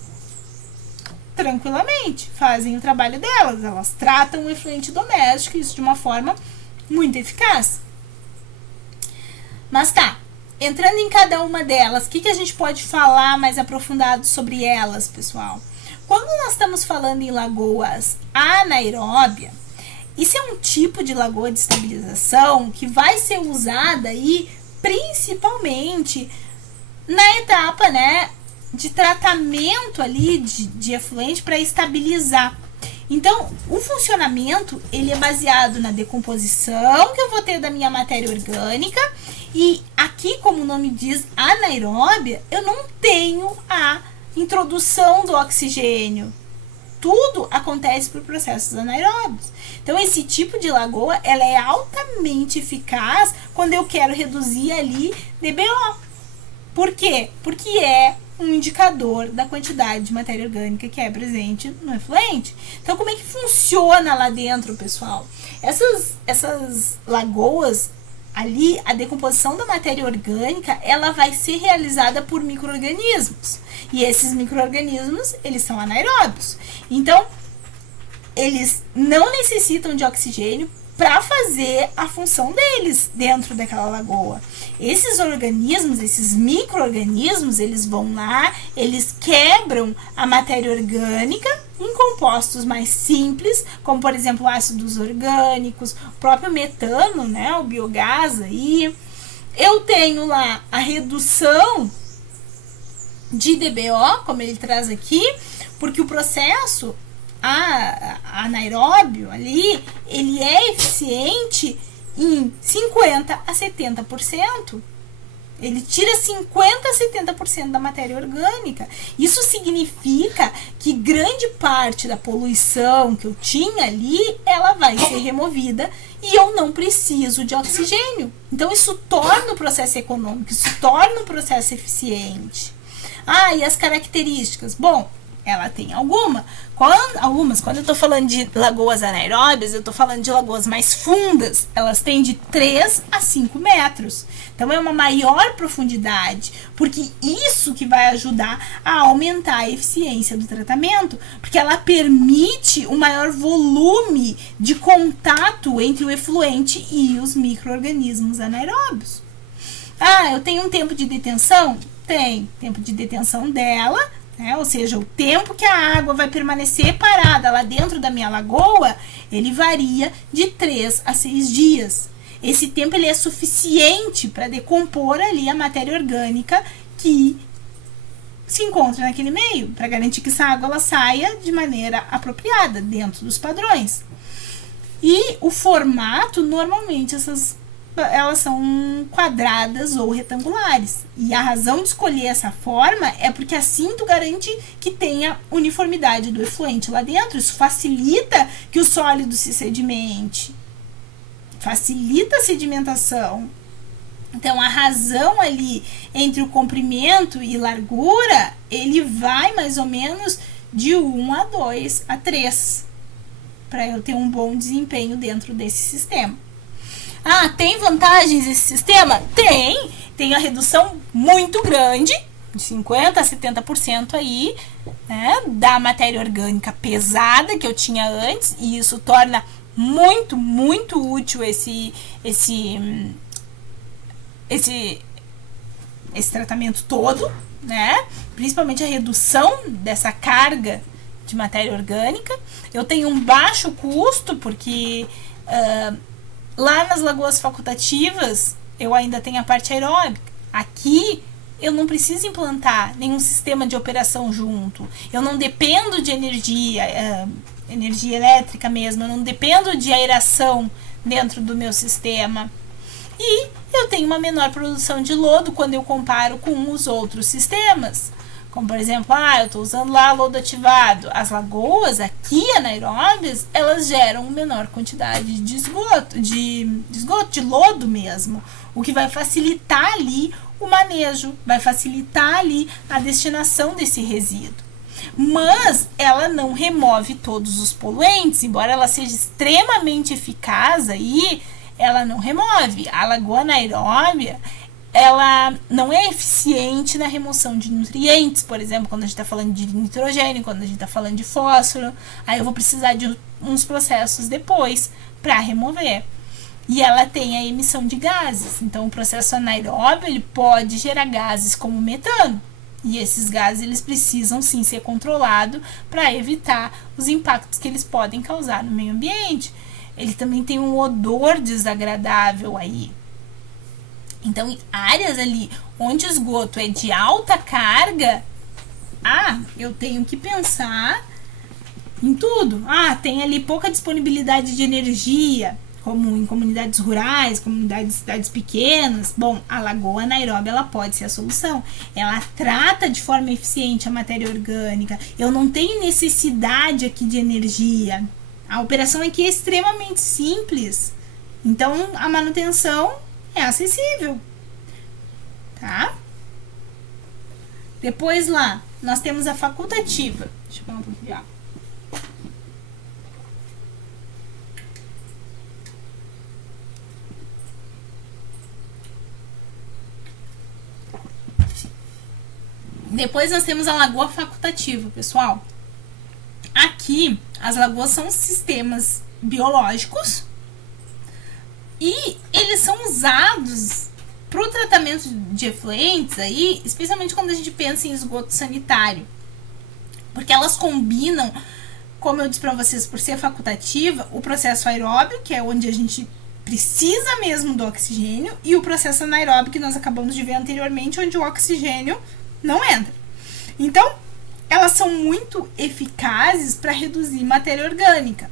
tranquilamente fazem o trabalho delas, elas tratam o efluente doméstico, isso de uma forma muito eficaz. Mas tá, entrando em cada uma delas, o que a gente pode falar mais aprofundado sobre elas, pessoal? Quando nós estamos falando em lagoas anaeróbia, isso é um tipo de lagoa de estabilização que vai ser usada aí principalmente na etapa, né, de tratamento ali de efluente para estabilizar. Então, o funcionamento, ele é baseado na decomposição que eu vou ter da minha matéria orgânica, e aqui, como o nome diz, anaeróbia, eu não tenho a introdução do oxigênio. tudo acontece por processos anaeróbios. Então, esse tipo de lagoa, ela é altamente eficaz quando eu quero reduzir ali DBO. Por quê? Porque é um indicador da quantidade de matéria orgânica que é presente no efluente. Então, como é que funciona lá dentro, pessoal? Essas lagoas ali, a decomposição da matéria orgânica, ela vai ser realizada por micro-organismos. E esses micro-organismos, eles são anaeróbios. Então, eles não necessitam de oxigênio para fazer a função deles dentro daquela lagoa. Esses organismos, esses micro-organismos, eles vão lá, eles quebram a matéria orgânica em compostos mais simples, como por exemplo ácidos orgânicos, o próprio metano, né, o biogás aí. Eu tenho lá a redução de DBO, como ele traz aqui, porque o processo anaeróbio ali, ele é eficiente em 50 a 70%. Ele tira 50 a 70% da matéria orgânica. Isso significa que grande parte da poluição que eu tinha ali, ela vai ser removida e eu não preciso de oxigênio. Então, isso torna o processo econômico, isso torna o processo eficiente. E as características? Bom, ela tem algumas. Quando eu estou falando de lagoas anaeróbias, eu estou falando de lagoas mais fundas. Elas têm de 3 a 5 metros. Então, é uma maior profundidade, porque isso que vai ajudar a aumentar a eficiência do tratamento, porque ela permite um maior volume de contato entre o efluente e os micro-organismos anaeróbios. Eu tenho um tempo de detenção? Tem tempo de detenção dela, né? Ou seja, o tempo que a água vai permanecer parada lá dentro da minha lagoa, ele varia de 3 a 6 dias. Esse tempo ele é suficiente para decompor ali a matéria orgânica que se encontra naquele meio, para garantir que essa água ela saia de maneira apropriada, dentro dos padrões. E o formato, normalmente, elas são quadradas ou retangulares. E a razão de escolher essa forma é porque assim tu garante que tenha uniformidade do efluente lá dentro. Isso facilita que o sólido se sedimente. Facilita a sedimentação. Então, a razão ali entre o comprimento e largura, ele vai mais ou menos de 1 a 2 a 3, para eu ter um bom desempenho dentro desse sistema. Tem vantagens esse sistema? Tem. Tem a redução muito grande, de 50% a 70% aí, né, da matéria orgânica pesada que eu tinha antes, e isso torna muito, muito útil esse tratamento todo, né? Principalmente a redução dessa carga de matéria orgânica. Eu tenho um baixo custo, porque lá nas lagoas facultativas eu ainda tenho a parte aeróbica. Aqui eu não preciso implantar nenhum sistema de operação junto. Eu não dependo de energia elétrica mesmo. Eu não dependo de aeração dentro do meu sistema. E eu tenho uma menor produção de lodo quando eu comparo com os outros sistemas. Como, por exemplo, eu estou usando lá lodo ativado. As lagoas aqui anaeróbias, elas geram menor quantidade de esgoto, de lodo mesmo. O que vai facilitar ali o manejo, vai facilitar ali a destinação desse resíduo. Mas ela não remove todos os poluentes, embora ela seja extremamente eficaz aí, ela não remove. A lagoa anaeróbia, ela não é eficiente na remoção de nutrientes, por exemplo, quando a gente está falando de nitrogênio, quando a gente está falando de fósforo, aí eu vou precisar de uns processos depois para remover. E ela tem a emissão de gases, então o processo anaeróbio ele pode gerar gases como metano, e esses gases eles precisam sim ser controlados para evitar os impactos que eles podem causar no meio ambiente. Ele também tem um odor desagradável aí. Então, em áreas ali onde o esgoto é de alta carga, eu tenho que pensar em tudo. Tem ali pouca disponibilidade de energia. como em comunidades rurais, comunidades, cidades pequenas. Bom, a lagoa anaeróbia, ela pode ser a solução. Ela trata de forma eficiente a matéria orgânica. Eu não tenho necessidade aqui de energia. A operação aqui é extremamente simples. Então, a manutenção é acessível. Tá? Depois lá, nós temos a facultativa. Deixa eu pegar um pouquinho de água. Depois nós temos a lagoa facultativa, pessoal. Aqui, as lagoas são sistemas biológicos e eles são usados para o tratamento de efluentes aí, especialmente quando a gente pensa em esgoto sanitário. Porque elas combinam, como eu disse para vocês, por ser facultativa, o processo aeróbio, que é onde a gente precisa mesmo do oxigênio, e o processo anaeróbio, que nós acabamos de ver anteriormente, onde o oxigênio não entra. Então, elas são muito eficazes para reduzir matéria orgânica.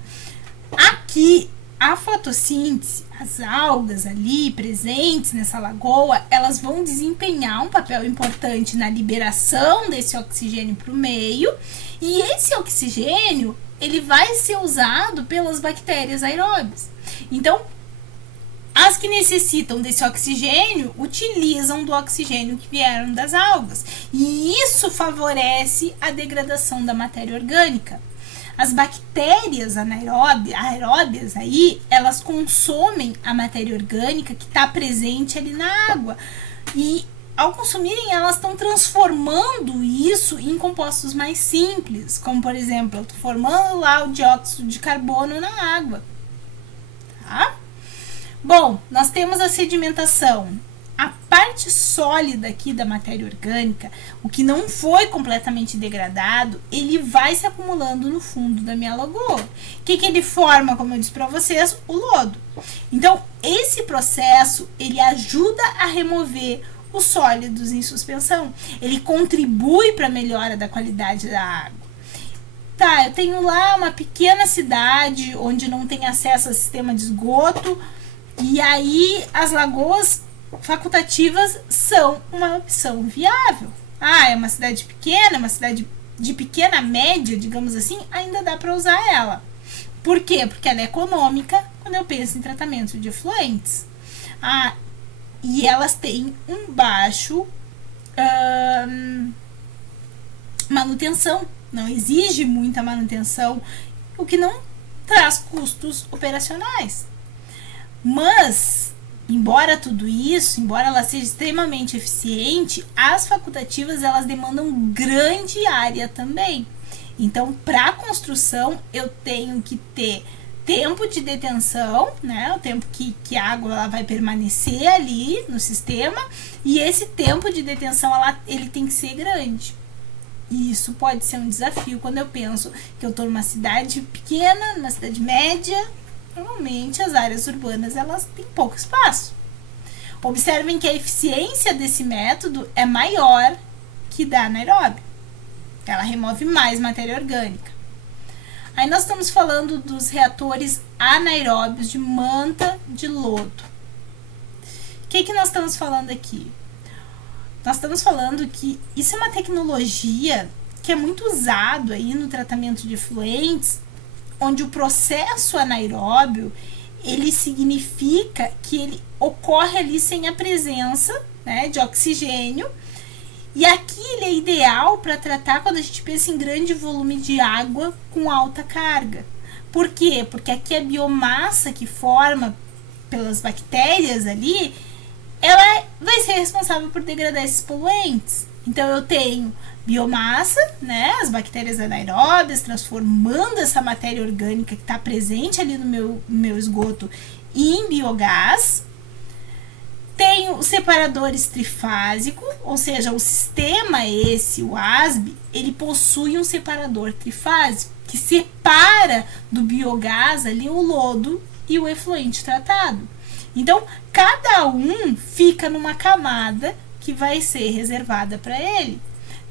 Aqui, a fotossíntese, as algas ali presentes nessa lagoa, elas vão desempenhar um papel importante na liberação desse oxigênio para o meio, e esse oxigênio, ele vai ser usado pelas bactérias aeróbias. Então, as que necessitam desse oxigênio utilizam do oxigênio que vieram das algas. E isso favorece a degradação da matéria orgânica. As bactérias aeróbias aí, elas consomem a matéria orgânica que está presente ali na água. E ao consumirem, elas estão transformando isso em compostos mais simples. Como, por exemplo, eu estou formando lá o dióxido de carbono na água. Tá? Bom, nós temos a sedimentação. A parte sólida aqui da matéria orgânica, o que não foi completamente degradado, ele vai se acumulando no fundo da minha lagoa. O que ele forma, como eu disse para vocês? O lodo. Então, esse processo, ele ajuda a remover os sólidos em suspensão. Ele contribui para a melhora da qualidade da água. Tá, eu tenho lá uma pequena cidade onde não tem acesso a sistema de esgoto, e aí as lagoas facultativas são uma opção viável. Ah, é uma cidade pequena, uma cidade de pequena média, digamos assim, ainda dá para usar ela. Por quê? Porque ela é econômica quando eu penso em tratamento de efluentes. Ah, e elas têm um baixo manutenção, não exige muita manutenção, o que não traz custos operacionais. Mas, embora tudo isso, embora ela seja extremamente eficiente, as facultativas, elas demandam grande área também. Então, para a construção, eu tenho que ter tempo de detenção, né? O tempo que a água ela vai permanecer ali no sistema, e esse tempo de detenção, ele tem que ser grande. E isso pode ser um desafio quando eu penso que eu estou numa cidade pequena, numa cidade média. Normalmente as áreas urbanas elas têm pouco espaço. Observem que a eficiência desse método é maior que da anaeróbia. Ela remove mais matéria orgânica. Aí nós estamos falando dos reatores anaeróbios de manta de lodo. O que nós estamos falando aqui? Nós estamos falando que isso é uma tecnologia que é muito usado aí no tratamento de efluentes, onde o processo anaeróbio, ele significa que ele ocorre ali sem a presença, né, de oxigênio. E aqui ele é ideal para tratar quando a gente pensa em grande volume de água com alta carga. Por quê? Porque aqui a biomassa que forma pelas bactérias ali, ela vai ser responsável por degradar esses poluentes. Então eu tenho biomassa, né, as bactérias anaeróbias transformando essa matéria orgânica que está presente ali no meu esgoto em biogás. Tenho o separador trifásico, ou seja, o sistema o ASB, ele possui um separador trifásico que separa do biogás ali o lodo e o efluente tratado. Então, cada um fica numa camada que vai ser reservada para ele.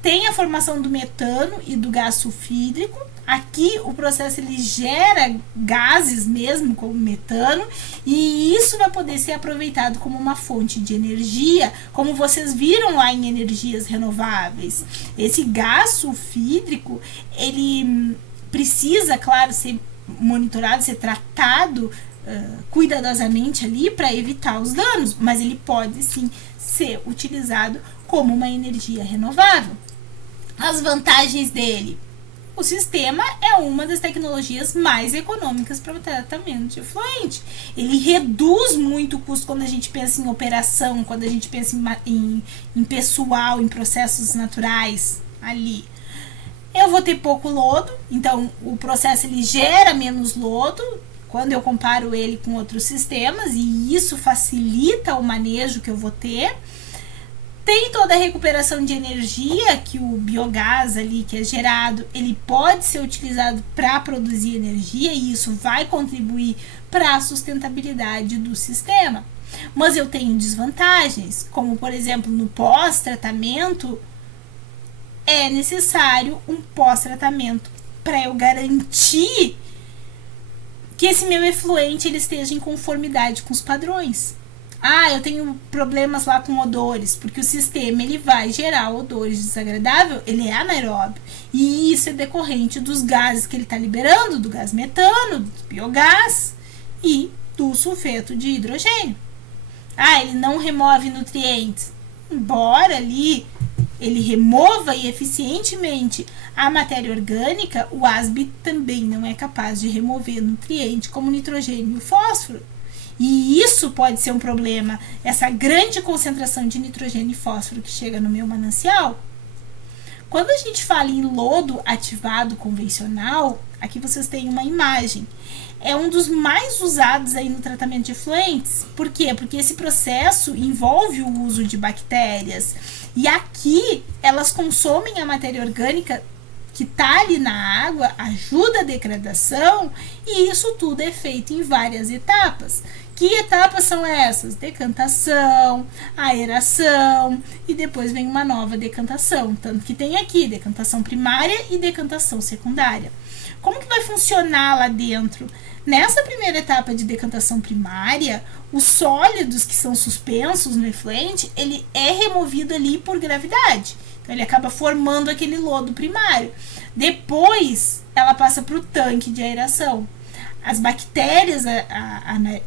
tem a formação do metano e do gás sulfídrico. Aqui o processo ele gera gases mesmo, como metano, e isso vai poder ser aproveitado como uma fonte de energia, como vocês viram lá em energias renováveis. Esse gás sulfídrico, ele precisa, claro, ser monitorado, ser tratado cuidadosamente ali para evitar os danos, mas ele pode sim ser utilizado como uma energia renovável. As vantagens dele: o sistema é uma das tecnologias mais econômicas para o tratamento de efluente. Ele reduz muito o custo quando a gente pensa em operação, quando a gente pensa em pessoal, em processos naturais ali. Eu vou ter pouco lodo, então o processo ele gera menos lodo quando eu comparo ele com outros sistemas, e isso facilita o manejo que eu vou ter. Tem toda a recuperação de energia, que o biogás ali que é gerado, ele pode ser utilizado para produzir energia, e isso vai contribuir para a sustentabilidade do sistema. Mas eu tenho desvantagens, como por exemplo no pós-tratamento, é necessário um pós-tratamento para eu garantir que esse meu efluente ele esteja em conformidade com os padrões. Eu tenho problemas lá com odores, porque o sistema ele vai gerar odores desagradáveis, ele é anaeróbio. E isso é decorrente dos gases que ele está liberando, do gás metano, do biogás e do sulfeto de hidrogênio. Ele não remove nutrientes. Embora ali ele remova e eficientemente a matéria orgânica, o ASB também não é capaz de remover nutrientes como nitrogênio e fósforo. E isso pode ser um problema, essa grande concentração de nitrogênio e fósforo que chega no meu manancial. Quando a gente fala em lodo ativado convencional, aqui vocês têm uma imagem. É um dos mais usados aí no tratamento de efluentes. Por quê? Porque esse processo envolve o uso de bactérias. E aqui elas consomem a matéria orgânica que está ali na água, ajuda a degradação, e isso tudo é feito em várias etapas. Que etapas são essas? Decantação, aeração, e depois vem uma nova decantação. Tanto que tem aqui decantação primária e decantação secundária. Como que vai funcionar lá dentro? Nessa primeira etapa de decantação primária, os sólidos que são suspensos no efluente, ele é removido ali por gravidade. Então, ele acaba formando aquele lodo primário. Depois, ela passa para o tanque de aeração. As bactérias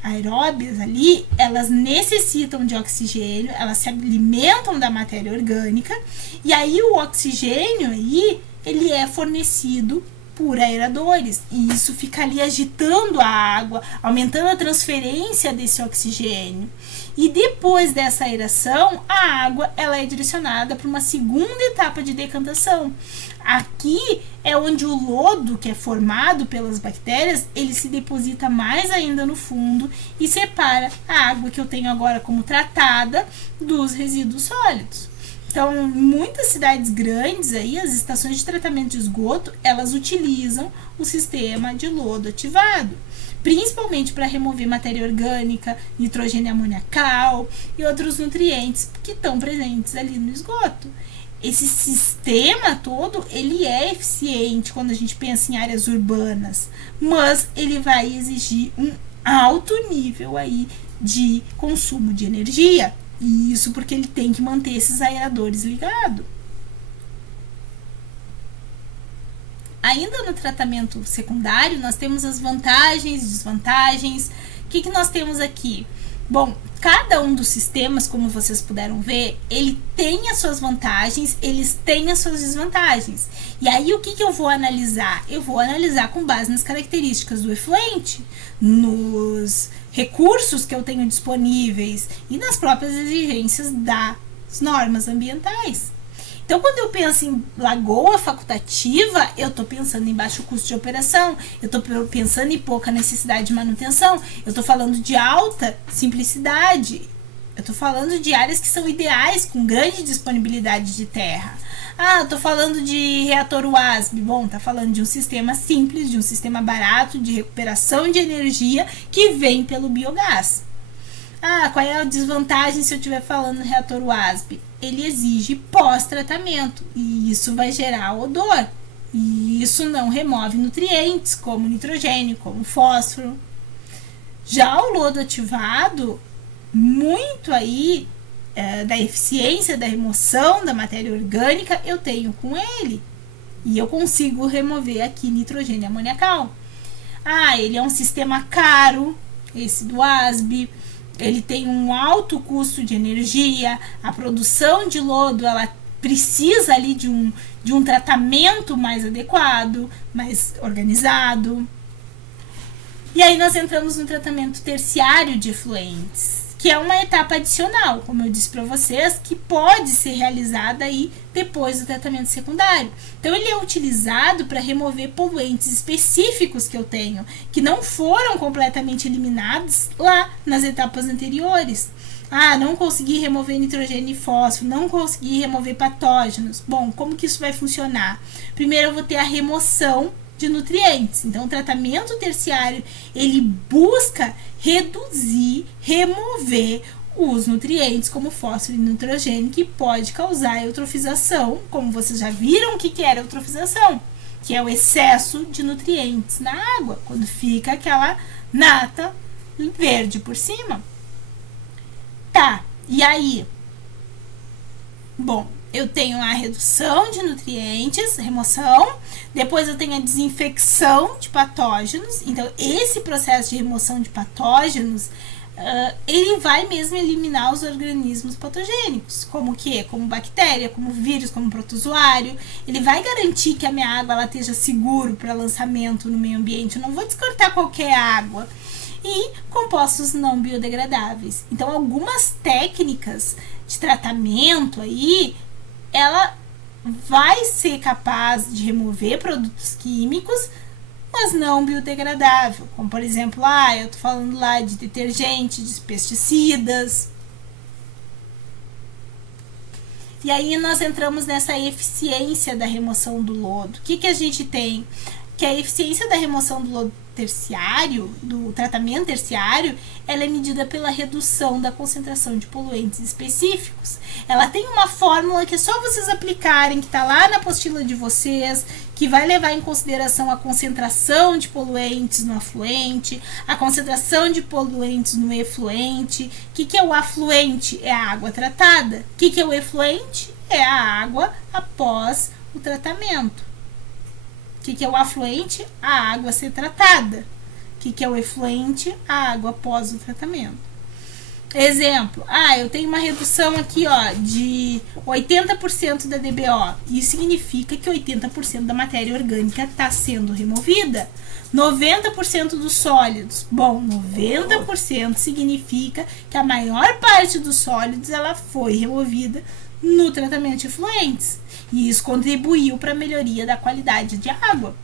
aeróbias ali, elas necessitam de oxigênio, elas se alimentam da matéria orgânica, e aí o oxigênio aí, ele é fornecido por aeradores, e isso fica ali agitando a água, aumentando a transferência desse oxigênio. E depois dessa aeração, a água ela é direcionada para uma segunda etapa de decantação. Aqui é onde o lodo que é formado pelas bactérias, ele se deposita mais ainda no fundo e separa a água que eu tenho agora como tratada dos resíduos sólidos. Então, em muitas cidades grandes, aí, as estações de tratamento de esgoto, elas utilizam o sistema de lodo ativado, principalmente para remover matéria orgânica, nitrogênio amoniacal e outros nutrientes que estão presentes ali no esgoto. Esse sistema todo, ele é eficiente quando a gente pensa em áreas urbanas, mas ele vai exigir um alto nível aí de consumo de energia. E isso porque ele tem que manter esses aeradores ligados. Ainda no tratamento secundário, nós temos as vantagens e desvantagens. O que nós temos aqui? Bom, cada um dos sistemas, como vocês puderam ver, ele tem as suas vantagens, eles têm as suas desvantagens. E aí, o que eu vou analisar? Eu vou analisar com base nas características do efluente, nos recursos que eu tenho disponíveis e nas próprias exigências das normas ambientais. Então, quando eu penso em lagoa facultativa, eu estou pensando em baixo custo de operação, eu estou pensando em pouca necessidade de manutenção, eu estou falando de alta simplicidade, eu estou falando de áreas que são ideais, com grande disponibilidade de terra. Eu estou falando de reator WASB. Bom, está falando de um sistema simples, de um sistema barato, de recuperação de energia que vem pelo biogás. Qual é a desvantagem se eu estiver falando do reator WASB? ele exige pós-tratamento e isso vai gerar odor. E isso não remove nutrientes como nitrogênio, como fósforo. Já o lodo ativado, muito aí da eficiência da remoção da matéria orgânica eu tenho com ele. E eu consigo remover aqui nitrogênio amoniacal. Ele é um sistema caro, esse do ASB. Ele tem um alto custo de energia. A produção de lodo, ela precisa ali de um tratamento mais adequado, mais organizado. E aí nós entramos no tratamento terciário de efluentes, que é uma etapa adicional, como eu disse para vocês, que pode ser realizada aí depois do tratamento secundário. Então ele é utilizado para remover poluentes específicos que eu tenho, que não foram completamente eliminados lá nas etapas anteriores. Não consegui remover nitrogênio e fósforo, não consegui remover patógenos. Bom, como que isso vai funcionar? Primeiro eu vou ter a remoção de nutrientes. Então, o tratamento terciário, ele busca reduzir, remover os nutrientes como fósforo e nitrogênio, que pode causar eutrofização, como vocês já viram o que era eutrofização, que é o excesso de nutrientes na água, quando fica aquela nata verde por cima. E aí? Bom, eu tenho a redução de nutrientes, remoção, depois eu tenho a desinfecção de patógenos. Então, esse processo de remoção de patógenos, ele vai mesmo eliminar os organismos patogênicos, como o quê? Como bactéria, como vírus, como protozoário. Ele vai garantir que a minha água ela esteja segura para lançamento no meio ambiente. Eu não vou descartar qualquer água. E compostos não biodegradáveis. Então, algumas técnicas de tratamento aí, ela vai ser capaz de remover produtos químicos, mas não biodegradável. Como, por exemplo, eu tô falando lá de detergente, de pesticidas. E aí nós entramos nessa eficiência da remoção do lodo. O que a gente tem? Que a eficiência da remoção do lodo terciário, do tratamento terciário, ela é medida pela redução da concentração de poluentes específicos. Ela tem uma fórmula que é só vocês aplicarem, que está lá na apostila de vocês, que vai levar em consideração a concentração de poluentes no afluente, a concentração de poluentes no efluente. O que é o afluente? É a água tratada. O que é o efluente? É a água após o tratamento. O que é o afluente? A água a ser tratada. O que é o efluente? A água após o tratamento. Exemplo, eu tenho uma redução aqui, de 80% da DBO. Isso significa que 80% da matéria orgânica está sendo removida. 90% dos sólidos. Bom, 90% significa que a maior parte dos sólidos ela foi removida no tratamento de efluentes. E isso contribuiu para a melhoria da qualidade de água.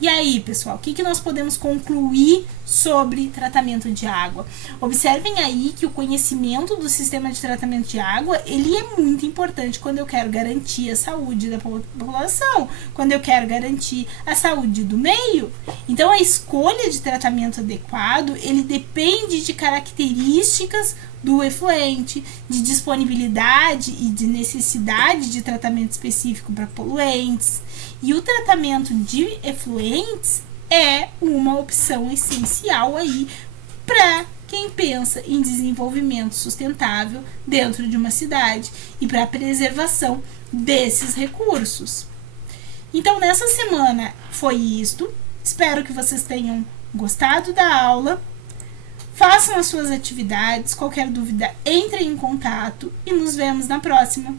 E aí, pessoal, o que nós podemos concluir sobre tratamento de água? Observem aí que o conhecimento do sistema de tratamento de água, ele é muito importante quando eu quero garantir a saúde da população, quando eu quero garantir a saúde do meio. Então, a escolha de tratamento adequado, ele depende de características do efluente, de disponibilidade e de necessidade de tratamento específico para poluentes. E o tratamento de efluentes é uma opção essencial aí para quem pensa em desenvolvimento sustentável dentro de uma cidade e para a preservação desses recursos. Então, nessa semana foi isto. Espero que vocês tenham gostado da aula. Façam as suas atividades. Qualquer dúvida, entrem em contato e nos vemos na próxima.